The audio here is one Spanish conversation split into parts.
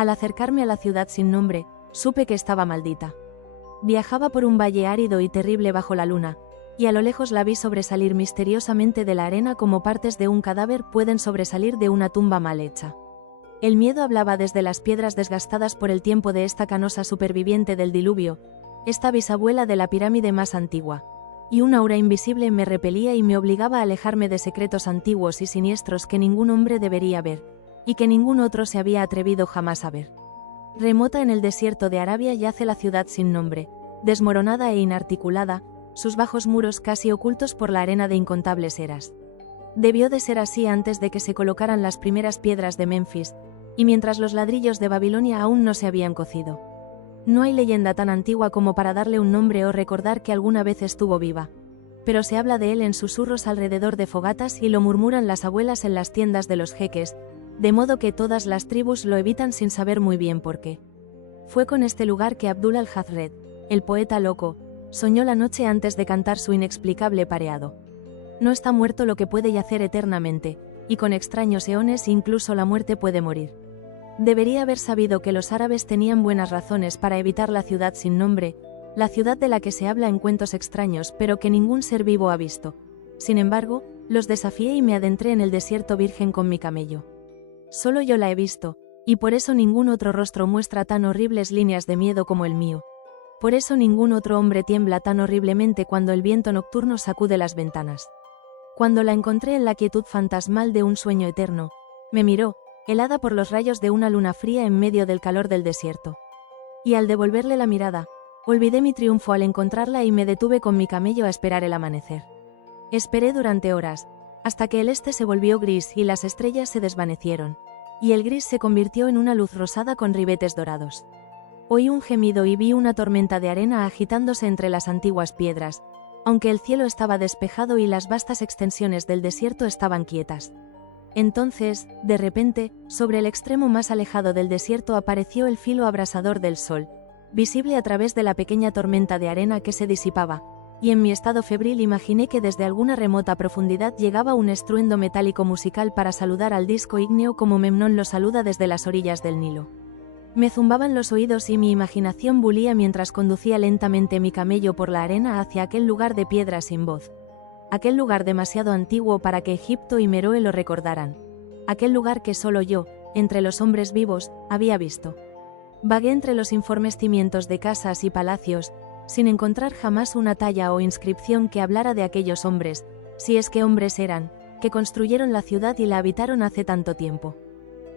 Al acercarme a la ciudad sin nombre, supe que estaba maldita. Viajaba por un valle árido y terrible bajo la luna, y a lo lejos la vi sobresalir misteriosamente de la arena como partes de un cadáver pueden sobresalir de una tumba mal hecha. El miedo hablaba desde las piedras desgastadas por el tiempo de esta canosa superviviente del diluvio, esta bisabuela de la pirámide más antigua, y una aura invisible me repelía y me obligaba a alejarme de secretos antiguos y siniestros que ningún hombre debería ver, y que ningún otro se había atrevido jamás a ver. Remota en el desierto de Arabia yace la ciudad sin nombre, desmoronada e inarticulada, sus bajos muros casi ocultos por la arena de incontables eras. Debió de ser así antes de que se colocaran las primeras piedras de Memphis, y mientras los ladrillos de Babilonia aún no se habían cocido. No hay leyenda tan antigua como para darle un nombre o recordar que alguna vez estuvo viva, pero se habla de él en susurros alrededor de fogatas y lo murmuran las abuelas en las tiendas de los jeques, de modo que todas las tribus lo evitan sin saber muy bien por qué. Fue con este lugar que Abdul al-Hazred, el poeta loco, soñó la noche antes de cantar su inexplicable pareado. No está muerto lo que puede yacer eternamente, y con extraños eones incluso la muerte puede morir. Debería haber sabido que los árabes tenían buenas razones para evitar la ciudad sin nombre, la ciudad de la que se habla en cuentos extraños pero que ningún ser vivo ha visto. Sin embargo, los desafié y me adentré en el desierto virgen con mi camello. Solo yo la he visto, y por eso ningún otro rostro muestra tan horribles líneas de miedo como el mío. Por eso ningún otro hombre tiembla tan horriblemente cuando el viento nocturno sacude las ventanas. Cuando la encontré en la quietud fantasmal de un sueño eterno, me miró, helada por los rayos de una luna fría en medio del calor del desierto. Y al devolverle la mirada, olvidé mi triunfo al encontrarla y me detuve con mi camello a esperar el amanecer. Esperé durante horas, hasta que el este se volvió gris y las estrellas se desvanecieron, y el gris se convirtió en una luz rosada con ribetes dorados. Oí un gemido y vi una tormenta de arena agitándose entre las antiguas piedras, aunque el cielo estaba despejado y las vastas extensiones del desierto estaban quietas. Entonces, de repente, sobre el extremo más alejado del desierto apareció el filo abrasador del sol, visible a través de la pequeña tormenta de arena que se disipaba, y en mi estado febril imaginé que desde alguna remota profundidad llegaba un estruendo metálico musical para saludar al disco ígneo como Memnón lo saluda desde las orillas del Nilo. Me zumbaban los oídos y mi imaginación bulía mientras conducía lentamente mi camello por la arena hacia aquel lugar de piedra sin voz. Aquel lugar demasiado antiguo para que Egipto y Meroe lo recordaran. Aquel lugar que solo yo, entre los hombres vivos, había visto. Vagué entre los informes cimientos de casas y palacios, sin encontrar jamás una talla o inscripción que hablara de aquellos hombres, si es que hombres eran, que construyeron la ciudad y la habitaron hace tanto tiempo.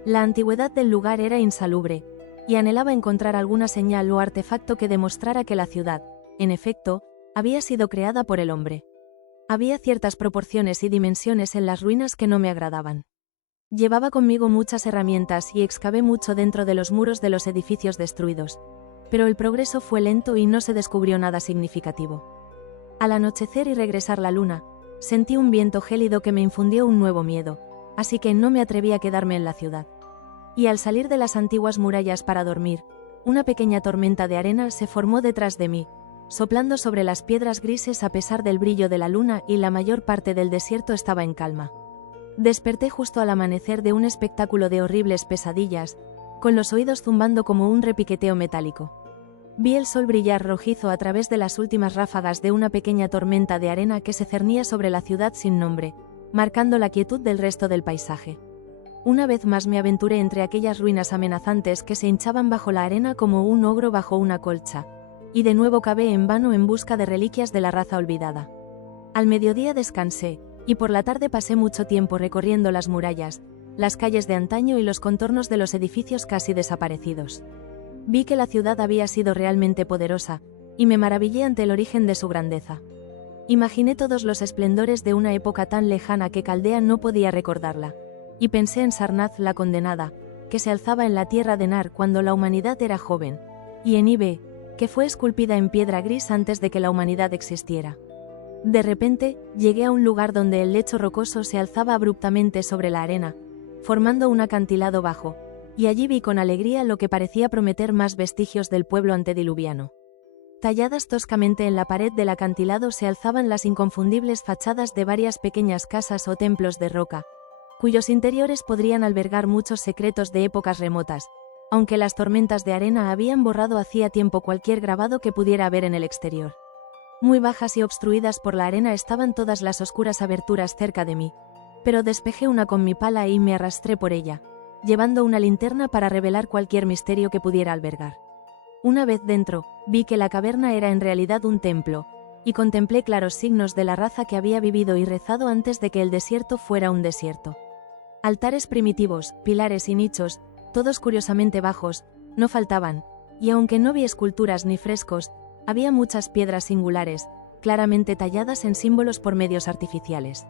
La antigüedad del lugar era insalubre, y anhelaba encontrar alguna señal o artefacto que demostrara que la ciudad, en efecto, había sido creada por el hombre. Había ciertas proporciones y dimensiones en las ruinas que no me agradaban. Llevaba conmigo muchas herramientas y excavé mucho dentro de los muros de los edificios destruidos, pero el progreso fue lento y no se descubrió nada significativo. Al anochecer y regresar la luna, sentí un viento gélido que me infundió un nuevo miedo, así que no me atreví a quedarme en la ciudad. Y al salir de las antiguas murallas para dormir, una pequeña tormenta de arena se formó detrás de mí, soplando sobre las piedras grises a pesar del brillo de la luna y la mayor parte del desierto estaba en calma. Desperté justo al amanecer de un espectáculo de horribles pesadillas, con los oídos zumbando como un repiqueteo metálico. Vi el sol brillar rojizo a través de las últimas ráfagas de una pequeña tormenta de arena que se cernía sobre la ciudad sin nombre, marcando la quietud del resto del paisaje. Una vez más me aventuré entre aquellas ruinas amenazantes que se hinchaban bajo la arena como un ogro bajo una colcha, y de nuevo cavé en vano en busca de reliquias de la raza olvidada. Al mediodía descansé, y por la tarde pasé mucho tiempo recorriendo las murallas, las calles de antaño y los contornos de los edificios casi desaparecidos. Vi que la ciudad había sido realmente poderosa, y me maravillé ante el origen de su grandeza. Imaginé todos los esplendores de una época tan lejana que Caldea no podía recordarla, y pensé en Sarnath la condenada, que se alzaba en la tierra de Nar cuando la humanidad era joven, y en Ibe, que fue esculpida en piedra gris antes de que la humanidad existiera. De repente, llegué a un lugar donde el lecho rocoso se alzaba abruptamente sobre la arena, formando un acantilado bajo, y allí vi con alegría lo que parecía prometer más vestigios del pueblo antediluviano. Talladas toscamente en la pared del acantilado se alzaban las inconfundibles fachadas de varias pequeñas casas o templos de roca, cuyos interiores podrían albergar muchos secretos de épocas remotas, aunque las tormentas de arena habían borrado hacía tiempo cualquier grabado que pudiera haber en el exterior. Muy bajas y obstruidas por la arena estaban todas las oscuras aberturas cerca de mí, pero despejé una con mi pala y me arrastré por ella, llevando una linterna para revelar cualquier misterio que pudiera albergar. Una vez dentro, vi que la caverna era en realidad un templo, y contemplé claros signos de la raza que había vivido y rezado antes de que el desierto fuera un desierto. Altares primitivos, pilares y nichos, todos curiosamente bajos, no faltaban, y aunque no vi esculturas ni frescos, había muchas piedras singulares, claramente talladas en símbolos por medios artificiales.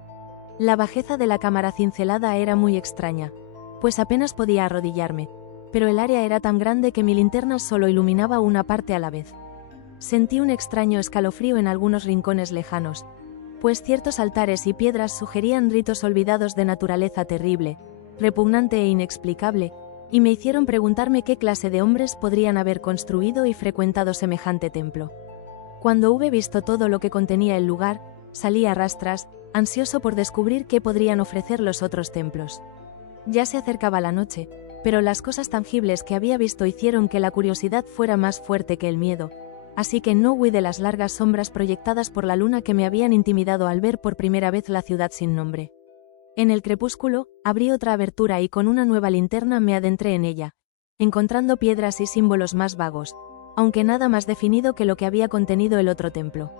La bajeza de la cámara cincelada era muy extraña, pues apenas podía arrodillarme, pero el área era tan grande que mi linterna solo iluminaba una parte a la vez. Sentí un extraño escalofrío en algunos rincones lejanos, pues ciertos altares y piedras sugerían ritos olvidados de naturaleza terrible, repugnante e inexplicable, y me hicieron preguntarme qué clase de hombres podrían haber construido y frecuentado semejante templo. Cuando hube visto todo lo que contenía el lugar, salí a rastras, ansioso por descubrir qué podrían ofrecer los otros templos. Ya se acercaba la noche, pero las cosas tangibles que había visto hicieron que la curiosidad fuera más fuerte que el miedo, así que no huí de las largas sombras proyectadas por la luna que me habían intimidado al ver por primera vez la ciudad sin nombre. En el crepúsculo, abrí otra abertura y con una nueva linterna me adentré en ella, encontrando piedras y símbolos más vagos, aunque nada más definido que lo que había contenido el otro templo.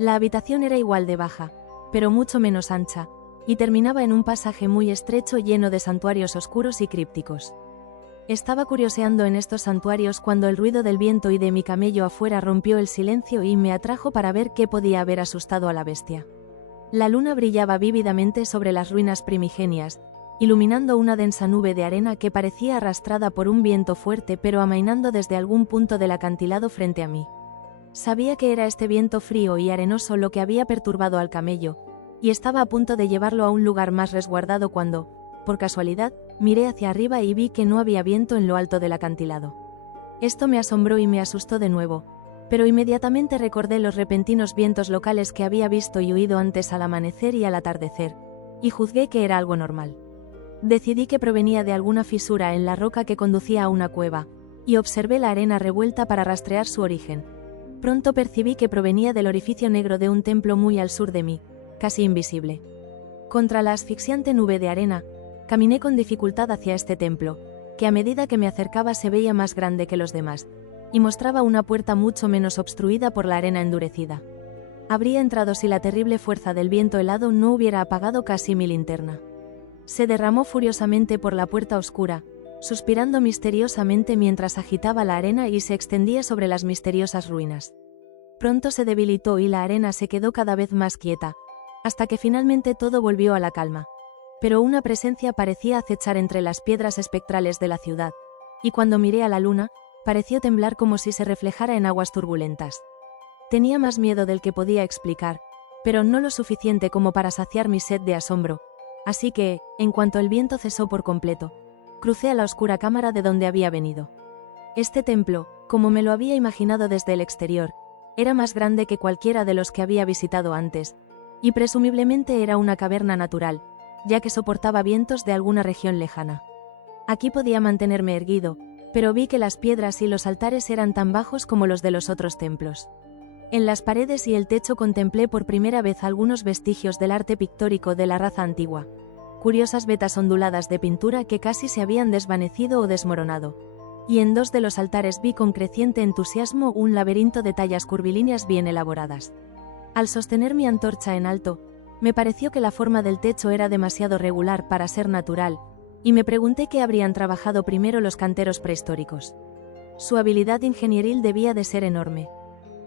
La habitación era igual de baja, pero mucho menos ancha, y terminaba en un pasaje muy estrecho lleno de santuarios oscuros y crípticos. Estaba curioseando en estos santuarios cuando el ruido del viento y de mi camello afuera rompió el silencio y me atrajo para ver qué podía haber asustado a la bestia. La luna brillaba vívidamente sobre las ruinas primigenias, iluminando una densa nube de arena que parecía arrastrada por un viento fuerte pero amainando desde algún punto del acantilado frente a mí. Sabía que era este viento frío y arenoso lo que había perturbado al camello, y estaba a punto de llevarlo a un lugar más resguardado cuando, por casualidad, miré hacia arriba y vi que no había viento en lo alto del acantilado. Esto me asombró y me asustó de nuevo, pero inmediatamente recordé los repentinos vientos locales que había visto y oído antes al amanecer y al atardecer, y juzgué que era algo normal. Decidí que provenía de alguna fisura en la roca que conducía a una cueva, y observé la arena revuelta para rastrear su origen. Pronto percibí que provenía del orificio negro de un templo muy al sur de mí, casi invisible. Contra la asfixiante nube de arena, caminé con dificultad hacia este templo, que a medida que me acercaba se veía más grande que los demás, y mostraba una puerta mucho menos obstruida por la arena endurecida. Habría entrado si la terrible fuerza del viento helado no hubiera apagado casi mi linterna. Se derramó furiosamente por la puerta oscura, suspirando misteriosamente mientras agitaba la arena y se extendía sobre las misteriosas ruinas. Pronto se debilitó y la arena se quedó cada vez más quieta, hasta que finalmente todo volvió a la calma. Pero una presencia parecía acechar entre las piedras espectrales de la ciudad, y cuando miré a la luna, pareció temblar como si se reflejara en aguas turbulentas. Tenía más miedo del que podía explicar, pero no lo suficiente como para saciar mi sed de asombro, así que, en cuanto el viento cesó por completo, crucé a la oscura cámara de donde había venido. Este templo, como me lo había imaginado desde el exterior, era más grande que cualquiera de los que había visitado antes, y presumiblemente era una caverna natural, ya que soportaba vientos de alguna región lejana. Aquí podía mantenerme erguido, pero vi que las piedras y los altares eran tan bajos como los de los otros templos. En las paredes y el techo contemplé por primera vez algunos vestigios del arte pictórico de la raza antigua, curiosas vetas onduladas de pintura que casi se habían desvanecido o desmoronado, y en dos de los altares vi con creciente entusiasmo un laberinto de tallas curvilíneas bien elaboradas. Al sostener mi antorcha en alto, me pareció que la forma del techo era demasiado regular para ser natural, y me pregunté qué habrían trabajado primero los canteros prehistóricos. Su habilidad ingenieril debía de ser enorme.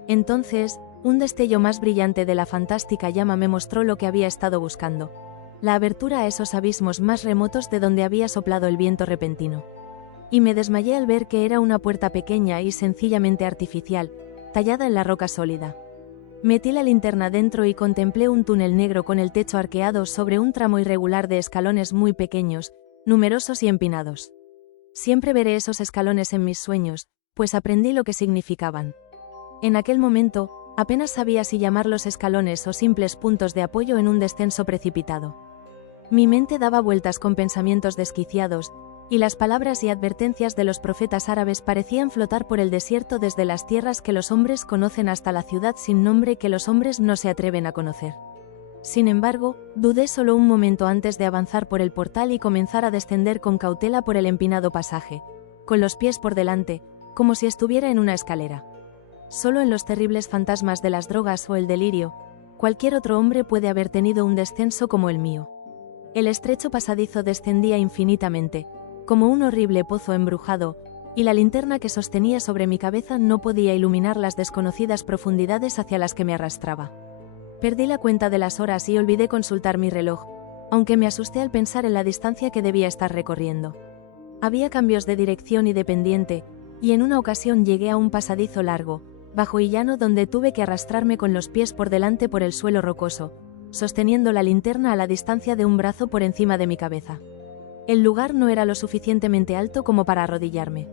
Entonces, un destello más brillante de la fantástica llama me mostró lo que había estado buscando: la abertura a esos abismos más remotos de donde había soplado el viento repentino. Y me desmayé al ver que era una puerta pequeña y sencillamente artificial, tallada en la roca sólida. Metí la linterna dentro y contemplé un túnel negro con el techo arqueado sobre un tramo irregular de escalones muy pequeños, numerosos y empinados. Siempre veré esos escalones en mis sueños, pues aprendí lo que significaban. En aquel momento, apenas sabía si llamarlos escalones o simples puntos de apoyo en un descenso precipitado. Mi mente daba vueltas con pensamientos desquiciados, y las palabras y advertencias de los profetas árabes parecían flotar por el desierto desde las tierras que los hombres conocen hasta la ciudad sin nombre que los hombres no se atreven a conocer. Sin embargo, dudé solo un momento antes de avanzar por el portal y comenzar a descender con cautela por el empinado pasaje, con los pies por delante, como si estuviera en una escalera. Solo en los terribles fantasmas de las drogas o el delirio, cualquier otro hombre puede haber tenido un descenso como el mío. El estrecho pasadizo descendía infinitamente, como un horrible pozo embrujado, y la linterna que sostenía sobre mi cabeza no podía iluminar las desconocidas profundidades hacia las que me arrastraba. Perdí la cuenta de las horas y olvidé consultar mi reloj, aunque me asusté al pensar en la distancia que debía estar recorriendo. Había cambios de dirección y de pendiente, y en una ocasión llegué a un pasadizo largo, bajo y llano donde tuve que arrastrarme con los pies por delante por el suelo rocoso, sosteniendo la linterna a la distancia de un brazo por encima de mi cabeza. El lugar no era lo suficientemente alto como para arrodillarme.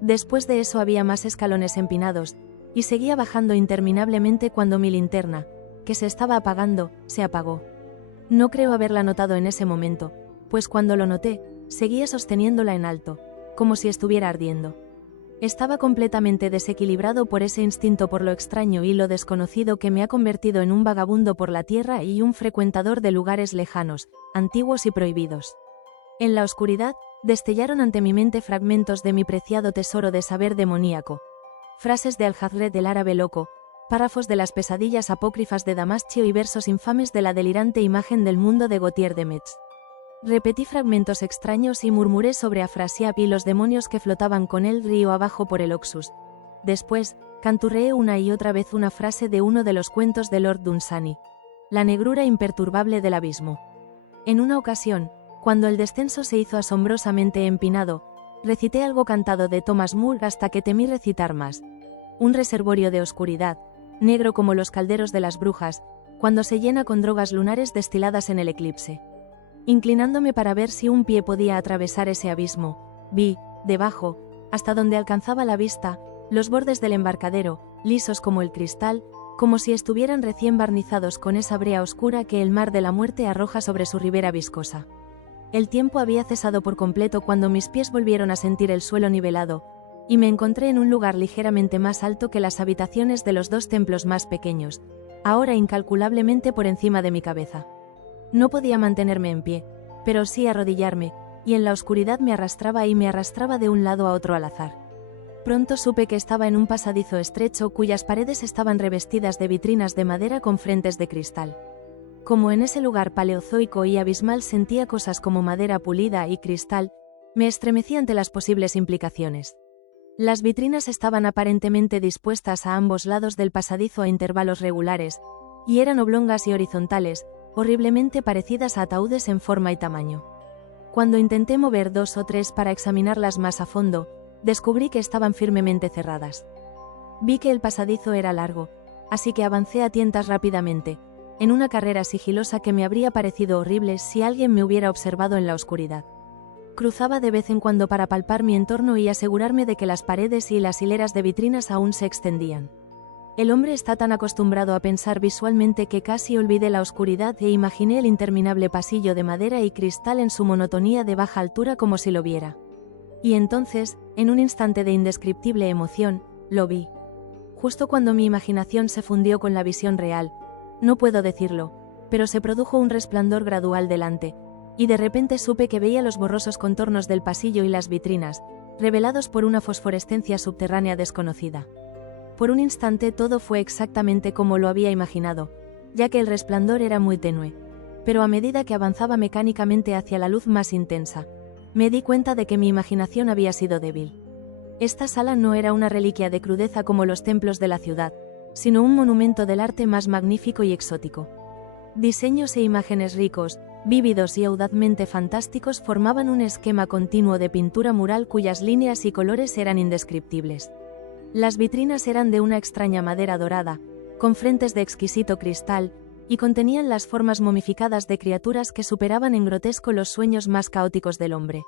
Después de eso había más escalones empinados, y seguía bajando interminablemente cuando mi linterna, que se estaba apagando, se apagó. No creo haberla notado en ese momento, pues cuando lo noté, seguía sosteniéndola en alto, como si estuviera ardiendo. Estaba completamente desequilibrado por ese instinto por lo extraño y lo desconocido que me ha convertido en un vagabundo por la tierra y un frecuentador de lugares lejanos, antiguos y prohibidos. En la oscuridad, destellaron ante mi mente fragmentos de mi preciado tesoro de saber demoníaco. Frases de Al-Hazred del árabe loco, párrafos de las pesadillas apócrifas de Damascio y versos infames de la delirante imagen del mundo de Gautier de Metz. Repetí fragmentos extraños y murmuré sobre Afrasiab y los demonios que flotaban con él río abajo por el Oxus. Después, canturreé una y otra vez una frase de uno de los cuentos de Lord Dunsany, la negrura imperturbable del abismo. En una ocasión, cuando el descenso se hizo asombrosamente empinado, recité algo cantado de Thomas Moore hasta que temí recitar más. Un reservorio de oscuridad, negro como los calderos de las brujas, cuando se llena con drogas lunares destiladas en el eclipse. Inclinándome para ver si un pie podía atravesar ese abismo, vi, debajo, hasta donde alcanzaba la vista, los bordes del embarcadero, lisos como el cristal, como si estuvieran recién barnizados con esa brea oscura que el mar de la muerte arroja sobre su ribera viscosa. El tiempo había cesado por completo cuando mis pies volvieron a sentir el suelo nivelado, y me encontré en un lugar ligeramente más alto que las habitaciones de los dos templos más pequeños, ahora incalculablemente por encima de mi cabeza. No podía mantenerme en pie, pero sí arrodillarme, y en la oscuridad me arrastraba y me arrastraba de un lado a otro al azar. Pronto supe que estaba en un pasadizo estrecho cuyas paredes estaban revestidas de vitrinas de madera con frentes de cristal. Como en ese lugar paleozoico y abismal sentía cosas como madera pulida y cristal, me estremecí ante las posibles implicaciones. Las vitrinas estaban aparentemente dispuestas a ambos lados del pasadizo a intervalos regulares, y eran oblongas y horizontales, horriblemente parecidas a ataúdes en forma y tamaño. Cuando intenté mover 2 o 3 para examinarlas más a fondo, descubrí que estaban firmemente cerradas. Vi que el pasadizo era largo, así que avancé a tientas rápidamente, en una carrera sigilosa que me habría parecido horrible si alguien me hubiera observado en la oscuridad. Cruzaba de vez en cuando para palpar mi entorno y asegurarme de que las paredes y las hileras de vitrinas aún se extendían. El hombre está tan acostumbrado a pensar visualmente que casi olvidé la oscuridad e imaginé el interminable pasillo de madera y cristal en su monotonía de baja altura como si lo viera. Y entonces, en un instante de indescriptible emoción, lo vi. Justo cuando mi imaginación se fundió con la visión real, no puedo decirlo, pero se produjo un resplandor gradual delante, y de repente supe que veía los borrosos contornos del pasillo y las vitrinas, revelados por una fosforescencia subterránea desconocida. Por un instante todo fue exactamente como lo había imaginado, ya que el resplandor era muy tenue, pero a medida que avanzaba mecánicamente hacia la luz más intensa, me di cuenta de que mi imaginación había sido débil. Esta sala no era una reliquia de crudeza como los templos de la ciudad, sino un monumento del arte más magnífico y exótico. Diseños e imágenes ricos, vívidos y audazmente fantásticos formaban un esquema continuo de pintura mural cuyas líneas y colores eran indescriptibles. Las vitrinas eran de una extraña madera dorada, con frentes de exquisito cristal, y contenían las formas momificadas de criaturas que superaban en grotesco los sueños más caóticos del hombre.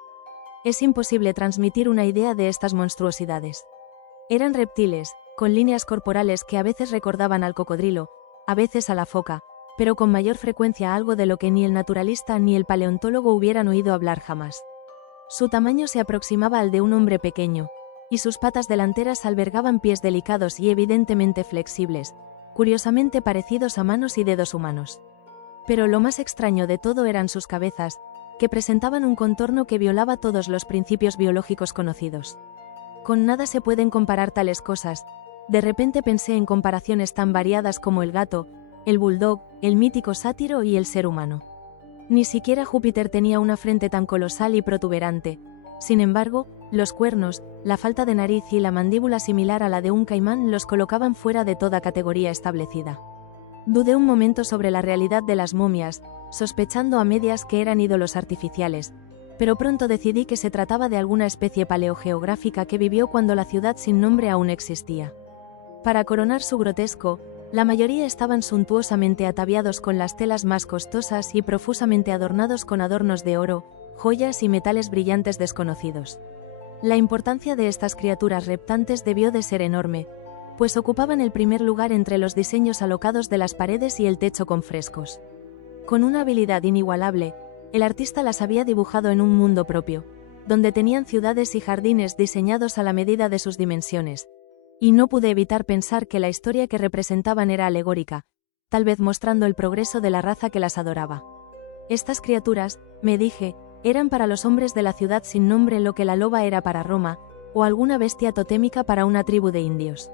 Es imposible transmitir una idea de estas monstruosidades. Eran reptiles, con líneas corporales que a veces recordaban al cocodrilo, a veces a la foca, pero con mayor frecuencia algo de lo que ni el naturalista ni el paleontólogo hubieran oído hablar jamás. Su tamaño se aproximaba al de un hombre pequeño, y sus patas delanteras albergaban pies delicados y evidentemente flexibles, curiosamente parecidos a manos y dedos humanos. Pero lo más extraño de todo eran sus cabezas, que presentaban un contorno que violaba todos los principios biológicos conocidos. Con nada se pueden comparar tales cosas. De repente pensé en comparaciones tan variadas como el gato, el bulldog, el mítico sátiro y el ser humano. Ni siquiera Júpiter tenía una frente tan colosal y protuberante. Sin embargo, los cuernos, la falta de nariz y la mandíbula similar a la de un caimán los colocaban fuera de toda categoría establecida. Dudé un momento sobre la realidad de las momias, sospechando a medias que eran ídolos artificiales, pero pronto decidí que se trataba de alguna especie paleogeográfica que vivió cuando la ciudad sin nombre aún existía. Para coronar su grotesco, la mayoría estaban suntuosamente ataviados con las telas más costosas y profusamente adornados con adornos de oro, joyas y metales brillantes desconocidos. La importancia de estas criaturas reptantes debió de ser enorme, pues ocupaban el primer lugar entre los diseños alocados de las paredes y el techo con frescos. Con una habilidad inigualable, el artista las había dibujado en un mundo propio, donde tenían ciudades y jardines diseñados a la medida de sus dimensiones, y no pude evitar pensar que la historia que representaban era alegórica, tal vez mostrando el progreso de la raza que las adoraba. Estas criaturas, me dije, eran para los hombres de la ciudad sin nombre lo que la loba era para Roma, o alguna bestia totémica para una tribu de indios.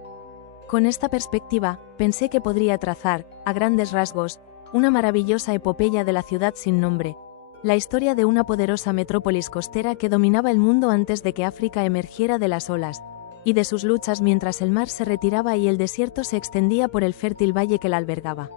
Con esta perspectiva, pensé que podría trazar, a grandes rasgos, una maravillosa epopeya de la ciudad sin nombre, la historia de una poderosa metrópolis costera que dominaba el mundo antes de que África emergiera de las olas, y de sus luchas mientras el mar se retiraba y el desierto se extendía por el fértil valle que la albergaba.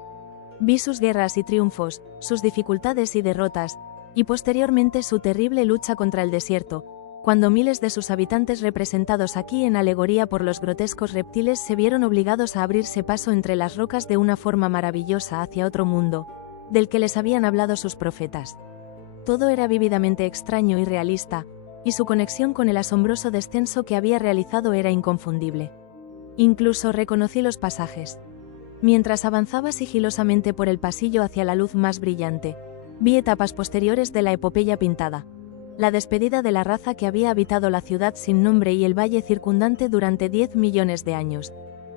Vi sus guerras y triunfos, sus dificultades y derrotas, y posteriormente su terrible lucha contra el desierto, cuando miles de sus habitantes representados aquí en alegoría por los grotescos reptiles se vieron obligados a abrirse paso entre las rocas de una forma maravillosa hacia otro mundo, del que les habían hablado sus profetas. Todo era vívidamente extraño y realista, y su conexión con el asombroso descenso que había realizado era inconfundible. Incluso reconocí los pasajes. Mientras avanzaba sigilosamente por el pasillo hacia la luz más brillante, vi etapas posteriores de la epopeya pintada. La despedida de la raza que había habitado la ciudad sin nombre y el valle circundante durante 10 millones de años.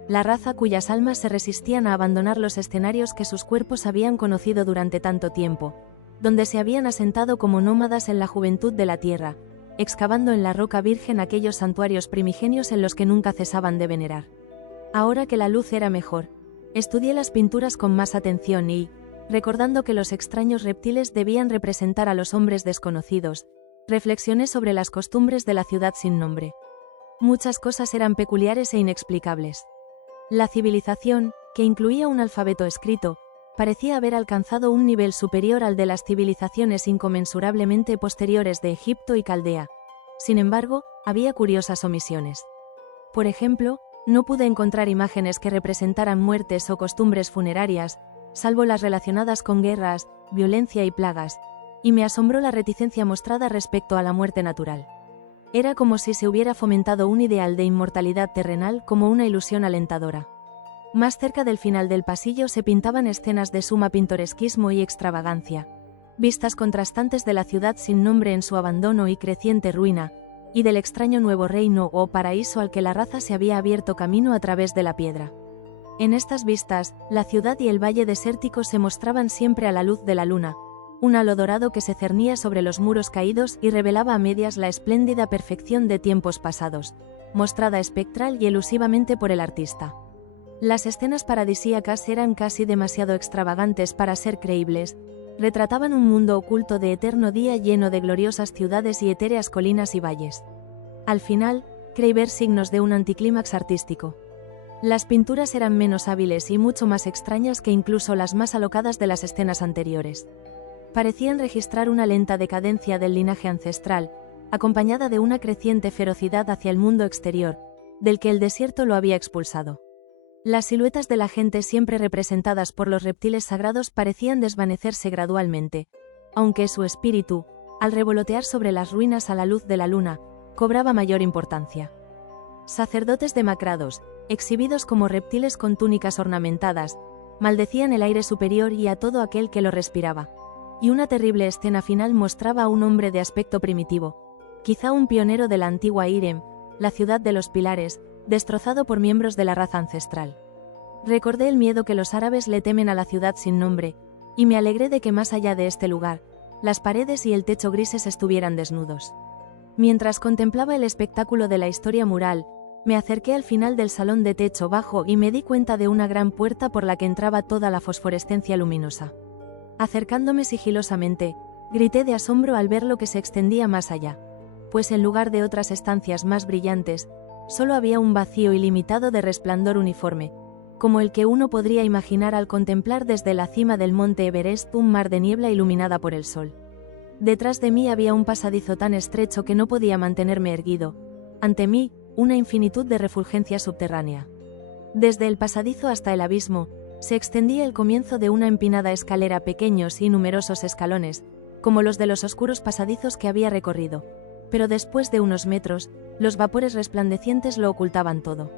La raza cuyas almas se resistían a abandonar los escenarios que sus cuerpos habían conocido durante tanto tiempo, donde se habían asentado como nómadas en la juventud de la tierra, excavando en la roca virgen aquellos santuarios primigenios en los que nunca cesaban de venerar. Ahora que la luz era mejor, estudié las pinturas con más atención y, recordando que los extraños reptiles debían representar a los hombres desconocidos, reflexioné sobre las costumbres de la ciudad sin nombre. Muchas cosas eran peculiares e inexplicables. La civilización, que incluía un alfabeto escrito, parecía haber alcanzado un nivel superior al de las civilizaciones inconmensurablemente posteriores de Egipto y Caldea. Sin embargo, había curiosas omisiones. Por ejemplo, no pude encontrar imágenes que representaran muertes o costumbres funerarias, salvo las relacionadas con guerras, violencia y plagas, y me asombró la reticencia mostrada respecto a la muerte natural. Era como si se hubiera fomentado un ideal de inmortalidad terrenal como una ilusión alentadora. Más cerca del final del pasillo se pintaban escenas de suma pintoresquismo y extravagancia, vistas contrastantes de la ciudad sin nombre en su abandono y creciente ruina, y del extraño nuevo reino o paraíso al que la raza se había abierto camino a través de la piedra. En estas vistas, la ciudad y el valle desértico se mostraban siempre a la luz de la luna, un halo dorado que se cernía sobre los muros caídos y revelaba a medias la espléndida perfección de tiempos pasados, mostrada espectral y elusivamente por el artista. Las escenas paradisíacas eran casi demasiado extravagantes para ser creíbles, retrataban un mundo oculto de eterno día lleno de gloriosas ciudades y etéreas colinas y valles. Al final, creí ver signos de un anticlímax artístico. Las pinturas eran menos hábiles y mucho más extrañas que incluso las más alocadas de las escenas anteriores. Parecían registrar una lenta decadencia del linaje ancestral, acompañada de una creciente ferocidad hacia el mundo exterior, del que el desierto lo había expulsado. Las siluetas de la gente siempre representadas por los reptiles sagrados parecían desvanecerse gradualmente, aunque su espíritu, al revolotear sobre las ruinas a la luz de la luna, cobraba mayor importancia. Sacerdotes demacrados, exhibidos como reptiles con túnicas ornamentadas, maldecían el aire superior y a todo aquel que lo respiraba. Y una terrible escena final mostraba a un hombre de aspecto primitivo, quizá un pionero de la antigua Irem, la ciudad de los pilares, destrozado por miembros de la raza ancestral. Recordé el miedo que los árabes le temen a la ciudad sin nombre, y me alegré de que más allá de este lugar, las paredes y el techo grises estuvieran desnudos. Mientras contemplaba el espectáculo de la historia mural, me acerqué al final del salón de techo bajo y me di cuenta de una gran puerta por la que entraba toda la fosforescencia luminosa. Acercándome sigilosamente, grité de asombro al ver lo que se extendía más allá, pues en lugar de otras estancias más brillantes, solo había un vacío ilimitado de resplandor uniforme, como el que uno podría imaginar al contemplar desde la cima del monte Everest un mar de niebla iluminada por el sol. Detrás de mí había un pasadizo tan estrecho que no podía mantenerme erguido. Ante mí, una infinitud de refulgencia subterránea. Desde el pasadizo hasta el abismo, se extendía el comienzo de una empinada escalera, pequeños y numerosos escalones, como los de los oscuros pasadizos que había recorrido, pero después de unos metros, los vapores resplandecientes lo ocultaban todo.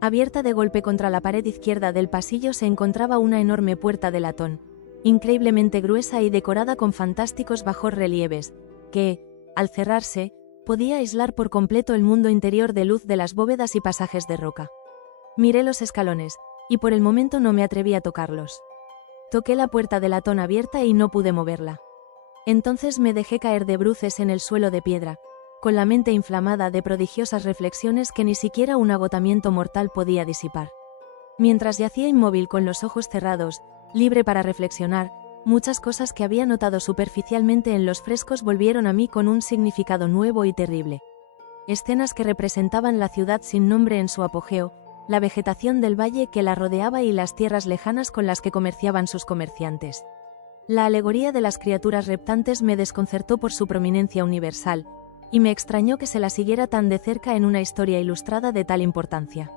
Abierta de golpe contra la pared izquierda del pasillo se encontraba una enorme puerta de latón, increíblemente gruesa y decorada con fantásticos bajorrelieves, que, al cerrarse, podía aislar por completo el mundo interior de luz de las bóvedas y pasajes de roca. Miré los escalones, y por el momento no me atreví a tocarlos. Toqué la puerta de latón abierta y no pude moverla. Entonces me dejé caer de bruces en el suelo de piedra, con la mente inflamada de prodigiosas reflexiones que ni siquiera un agotamiento mortal podía disipar. Mientras yacía inmóvil con los ojos cerrados, libre para reflexionar, muchas cosas que había notado superficialmente en los frescos volvieron a mí con un significado nuevo y terrible. Escenas que representaban la ciudad sin nombre en su apogeo, la vegetación del valle que la rodeaba y las tierras lejanas con las que comerciaban sus comerciantes. La alegoría de las criaturas reptantes me desconcertó por su prominencia universal, y me extrañó que se la siguiera tan de cerca en una historia ilustrada de tal importancia.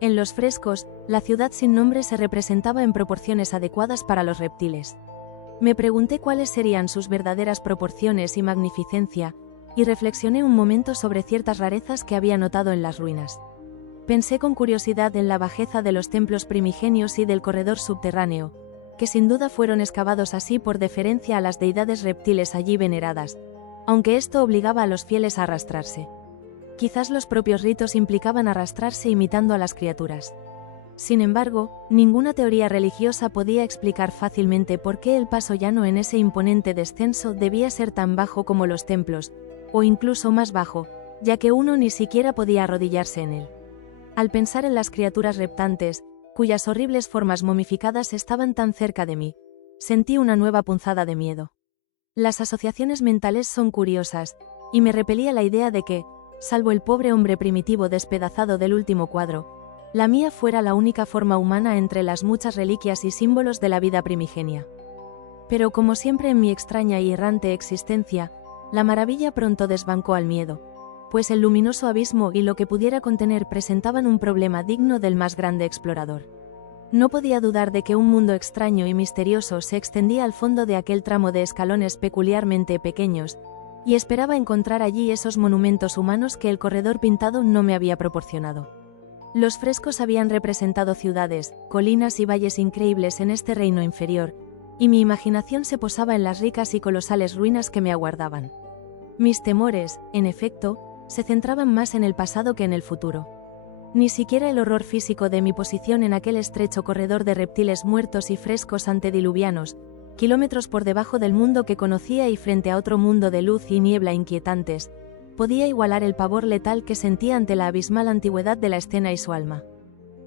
En los frescos, la ciudad sin nombre se representaba en proporciones adecuadas para los reptiles. Me pregunté cuáles serían sus verdaderas proporciones y magnificencia, y reflexioné un momento sobre ciertas rarezas que había notado en las ruinas. Pensé con curiosidad en la bajeza de los templos primigenios y del corredor subterráneo, que sin duda fueron excavados así por deferencia a las deidades reptiles allí veneradas, aunque esto obligaba a los fieles a arrastrarse. Quizás los propios ritos implicaban arrastrarse imitando a las criaturas. Sin embargo, ninguna teoría religiosa podía explicar fácilmente por qué el paso llano en ese imponente descenso debía ser tan bajo como los templos, o incluso más bajo, ya que uno ni siquiera podía arrodillarse en él. Al pensar en las criaturas reptantes, cuyas horribles formas momificadas estaban tan cerca de mí, sentí una nueva punzada de miedo. Las asociaciones mentales son curiosas, y me repelía la idea de que, salvo el pobre hombre primitivo despedazado del último cuadro, la mía fuera la única forma humana entre las muchas reliquias y símbolos de la vida primigenia. Pero como siempre en mi extraña y errante existencia, la maravilla pronto desbancó al miedo, pues el luminoso abismo y lo que pudiera contener presentaban un problema digno del más grande explorador. No podía dudar de que un mundo extraño y misterioso se extendía al fondo de aquel tramo de escalones peculiarmente pequeños, y esperaba encontrar allí esos monumentos humanos que el corredor pintado no me había proporcionado. Los frescos habían representado ciudades, colinas y valles increíbles en este reino inferior, y mi imaginación se posaba en las ricas y colosales ruinas que me aguardaban. Mis temores, en efecto, se centraban más en el pasado que en el futuro. Ni siquiera el horror físico de mi posición en aquel estrecho corredor de reptiles muertos y frescos antediluvianos, kilómetros por debajo del mundo que conocía y frente a otro mundo de luz y niebla inquietantes, podía igualar el pavor letal que sentía ante la abismal antigüedad de la escena y su alma.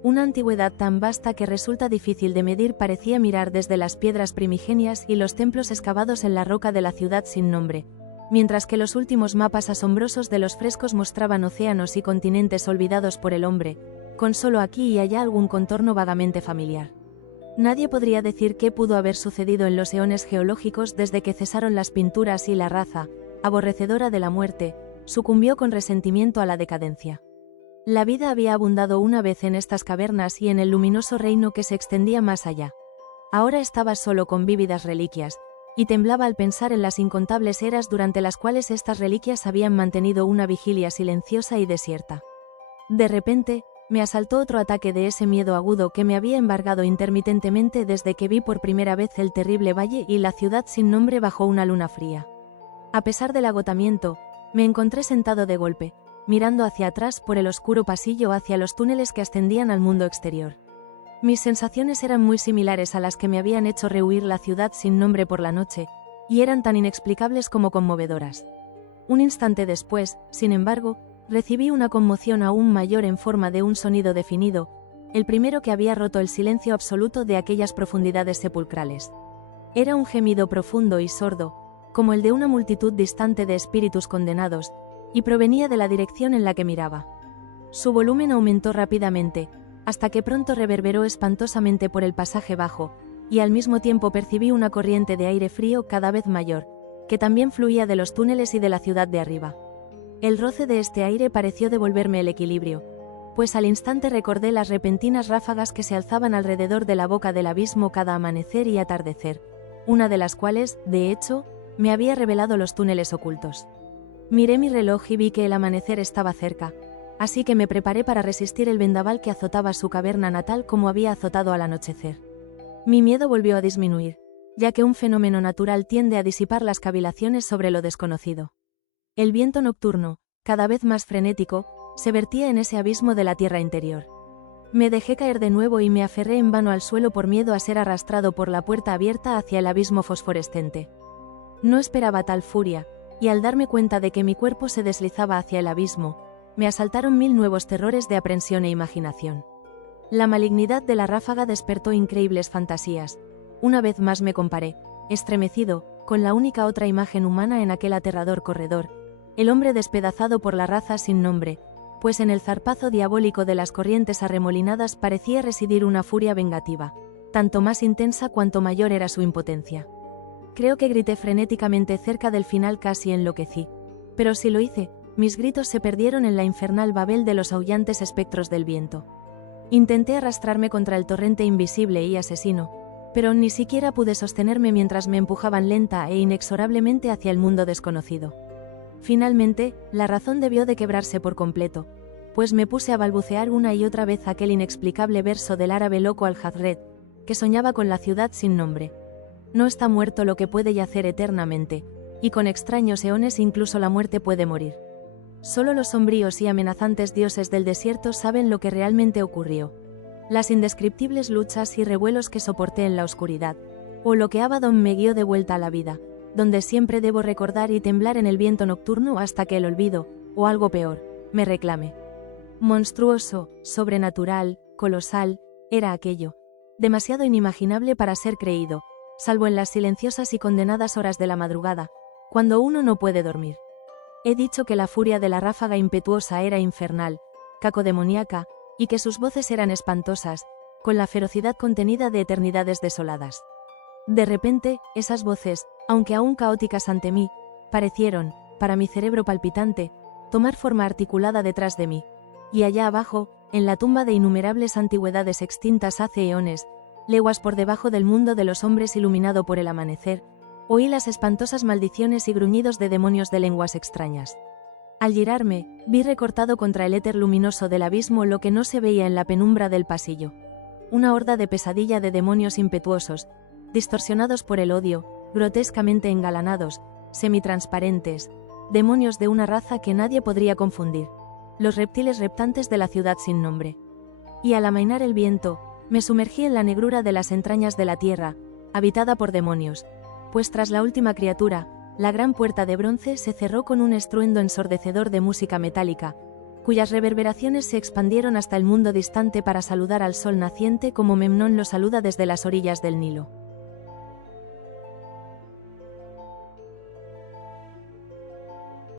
Una antigüedad tan vasta que resulta difícil de medir parecía mirar desde las piedras primigenias y los templos excavados en la roca de la ciudad sin nombre, mientras que los últimos mapas asombrosos de los frescos mostraban océanos y continentes olvidados por el hombre, con solo aquí y allá algún contorno vagamente familiar. Nadie podría decir qué pudo haber sucedido en los eones geológicos desde que cesaron las pinturas y la raza, aborrecedora de la muerte, sucumbió con resentimiento a la decadencia. La vida había abundado una vez en estas cavernas y en el luminoso reino que se extendía más allá. Ahora estaba solo con vívidas reliquias, y temblaba al pensar en las incontables eras durante las cuales estas reliquias habían mantenido una vigilia silenciosa y desierta. De repente, me asaltó otro ataque de ese miedo agudo que me había embargado intermitentemente desde que vi por primera vez el terrible valle y la ciudad sin nombre bajo una luna fría. A pesar del agotamiento, Me encontré sentado de golpe, mirando hacia atrás por el oscuro pasillo hacia los túneles que ascendían al mundo exterior. Mis sensaciones eran muy similares a las que me habían hecho rehuir la ciudad sin nombre por la noche, y eran tan inexplicables como conmovedoras. Un instante después, sin embargo, recibí una conmoción aún mayor en forma de un sonido definido, el primero que había roto el silencio absoluto de aquellas profundidades sepulcrales. Era un gemido profundo y sordo, como el de una multitud distante de espíritus condenados, y provenía de la dirección en la que miraba. Su volumen aumentó rápidamente, hasta que pronto reverberó espantosamente por el pasaje bajo, y al mismo tiempo percibí una corriente de aire frío cada vez mayor, que también fluía de los túneles y de la ciudad de arriba. El roce de este aire pareció devolverme el equilibrio, pues al instante recordé las repentinas ráfagas que se alzaban alrededor de la boca del abismo cada amanecer y atardecer, una de las cuales, de hecho, me había revelado los túneles ocultos. Miré mi reloj y vi que el amanecer estaba cerca, así que me preparé para resistir el vendaval que azotaba su caverna natal como había azotado al anochecer. Mi miedo volvió a disminuir, ya que un fenómeno natural tiende a disipar las cavilaciones sobre lo desconocido. El viento nocturno, cada vez más frenético, se vertía en ese abismo de la tierra interior. Me dejé caer de nuevo y me aferré en vano al suelo por miedo a ser arrastrado por la puerta abierta hacia el abismo fosforescente. No esperaba tal furia, y al darme cuenta de que mi cuerpo se deslizaba hacia el abismo, me asaltaron 1000 nuevos terrores de aprensión e imaginación. La malignidad de la ráfaga despertó increíbles fantasías. Una vez más me comparé, estremecido, con la única otra imagen humana en aquel aterrador corredor, el hombre despedazado por la raza sin nombre, pues en el zarpazo diabólico de las corrientes arremolinadas parecía residir una furia vengativa, tanto más intensa cuanto mayor era su impotencia. Creo que grité frenéticamente cerca del final, casi enloquecí, pero si lo hice, mis gritos se perdieron en la infernal babel de los aullantes espectros del viento. Intenté arrastrarme contra el torrente invisible y asesino, pero ni siquiera pude sostenerme mientras me empujaban lenta e inexorablemente hacia el mundo desconocido. Finalmente, la razón debió de quebrarse por completo, pues me puse a balbucear una y otra vez aquel inexplicable verso del árabe loco al-Hazred, que soñaba con la ciudad sin nombre. No está muerto lo que puede yacer eternamente, y con extraños eones incluso la muerte puede morir. Solo los sombríos y amenazantes dioses del desierto saben lo que realmente ocurrió. Las indescriptibles luchas y revuelos que soporté en la oscuridad, o lo que Abaddon me guió de vuelta a la vida, donde siempre debo recordar y temblar en el viento nocturno hasta que el olvido, o algo peor, me reclame. Monstruoso, sobrenatural, colosal, era aquello, demasiado inimaginable para ser creído, salvo en las silenciosas y condenadas horas de la madrugada, cuando uno no puede dormir. He dicho que la furia de la ráfaga impetuosa era infernal, cacodemoníaca, y que sus voces eran espantosas, con la ferocidad contenida de eternidades desoladas. De repente, esas voces, aunque aún caóticas ante mí, parecieron, para mi cerebro palpitante, tomar forma articulada detrás de mí, y allá abajo, en la tumba de innumerables antigüedades extintas hace eones, leguas por debajo del mundo de los hombres iluminado por el amanecer, oí las espantosas maldiciones y gruñidos de demonios de lenguas extrañas. Al girarme, vi recortado contra el éter luminoso del abismo lo que no se veía en la penumbra del pasillo. Una horda de pesadilla de demonios impetuosos, distorsionados por el odio, grotescamente engalanados, semitransparentes, demonios de una raza que nadie podría confundir, los reptiles reptantes de la ciudad sin nombre. Y al amainar el viento, me sumergí en la negrura de las entrañas de la tierra, habitada por demonios, pues tras la última criatura, la gran puerta de bronce se cerró con un estruendo ensordecedor de música metálica, cuyas reverberaciones se expandieron hasta el mundo distante para saludar al sol naciente como Memnón lo saluda desde las orillas del Nilo.